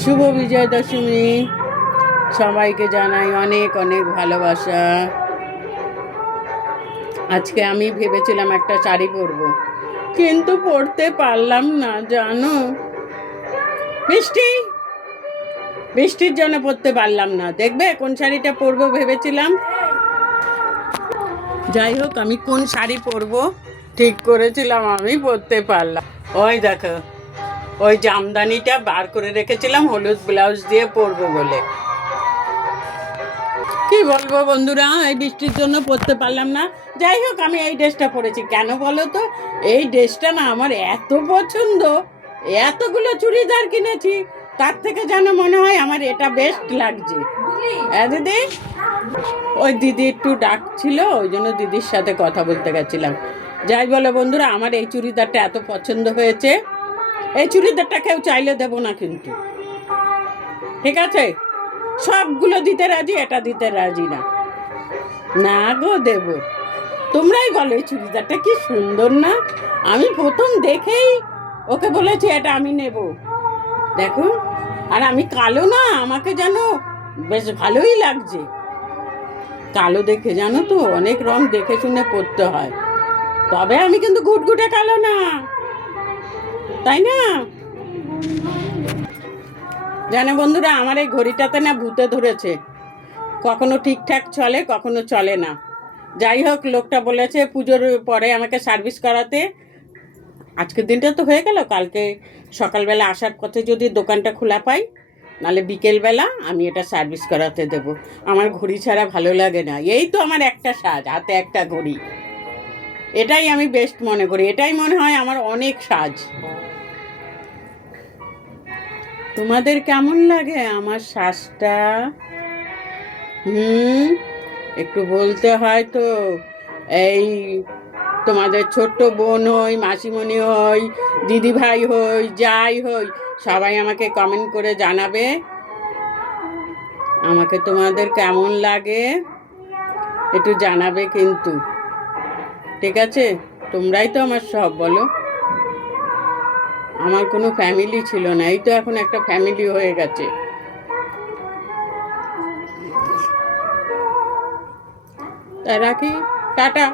শুভ বিজয় দশমী। সবাইকে জানাই অনেক অনেক ভালোবাসা। আজকে আমি ভেবেছিলাম একটা শাড়ি পরবো, কিন্তু পরতে পারলাম না জানো। বৃষ্টি বৃষ্টির জন্য পরতে পারলাম না। দেখবে কোন শাড়িটা পরবো ভেবেছিলাম। যাই হোক, আমি কোন শাড়ি পরবো ঠিক করেছিলাম, আমি পরতে পারলাম। ওই দেখো, ওই জামদানিটা বার করে রেখেছিলাম হলুদ ব্লাউজ দিয়ে পরবো বলে। কি বলবো বন্ধুরা, এই বৃষ্টির জন্য পরতে পারলাম না। যাই হোক, আমি এই ড্রেসটা পরেছি। কেন বলো তো? এই ড্রেসটা না আমার এত পছন্দ, এতগুলো চুড়িদার কিনেছি, তার থেকে যেন মনে হয় আমার এটা বেস্ট লাগছে। হ্যাঁ দিদি, ওই দিদি একটু ডাকছিল, ওই জন্য দিদির সাথে কথা বলতে গেছিলাম। যাই বলো বন্ধুরা, আমার এই চুড়িদারটা এত পছন্দ হয়েছে। এই চুড়িদারটা কেউ চাইলে দেবো না কিন্তু, ঠিক আছে? সবগুলো দিতে রাজি, এটা দিতে রাজি না। না গো, দেব। তোমরাই বলো এই চুড়িদারটা কি সুন্দর না? আমি প্রথম দেখেই ওকে বলেছি এটা আমি নেব। দেখো, আর আমি কালো না, আমাকে যেন বেশ ভালোই লাগছে। কালো দেখে জানো তো, অনেক রং দেখে শুনে পরতে হয়। তবে আমি কিন্তু ঘুটঘুটে কালো না, তাই না? জানো বন্ধুরা, আমার এই ঘড়িটাতে না ভূতে ধরেছে। কখনো ঠিকঠাক চলে, কখনো চলে না। যাই হোক, লোকটা বলেছে পুজোর পরে আমাকে সার্ভিস করাতে। আজকের দিনটা তো হয়ে গেল, কালকে সকালবেলা আসার পথে যদি দোকানটা খোলা পাই, নাহলে বিকেলবেলা আমি এটা সার্ভিস করাতে দেব। আমার ঘড়ি ছাড়া ভালো লাগে না। এই তো আমার একটা সাজ, হাতে একটা ঘড়ি। এটাই আমি বেস্ট মনে করি, এটাই মনে হয় আমার অনেক সাজ। তোমাদের কেমন লাগে আমার সাজটা? একটু বলতে হয় তো। এই তোমাদের ছোট্ট বোন হই, মাসিমণি হই, দিদি ভাই হই, যাই হই, সবাই আমাকে কমেন্ট করে জানাবে আমাকে তোমাদের কেমন লাগে, একটু জানাবে কিন্তু, ঠিক আছে? তোমরাই তো আমার সব, বলো। আমার কোনো ফ্যামিলি ছিল না, এই তো এখন একটা ফ্যামিলি হয়ে গেছে। তাই রাখি, টাটা।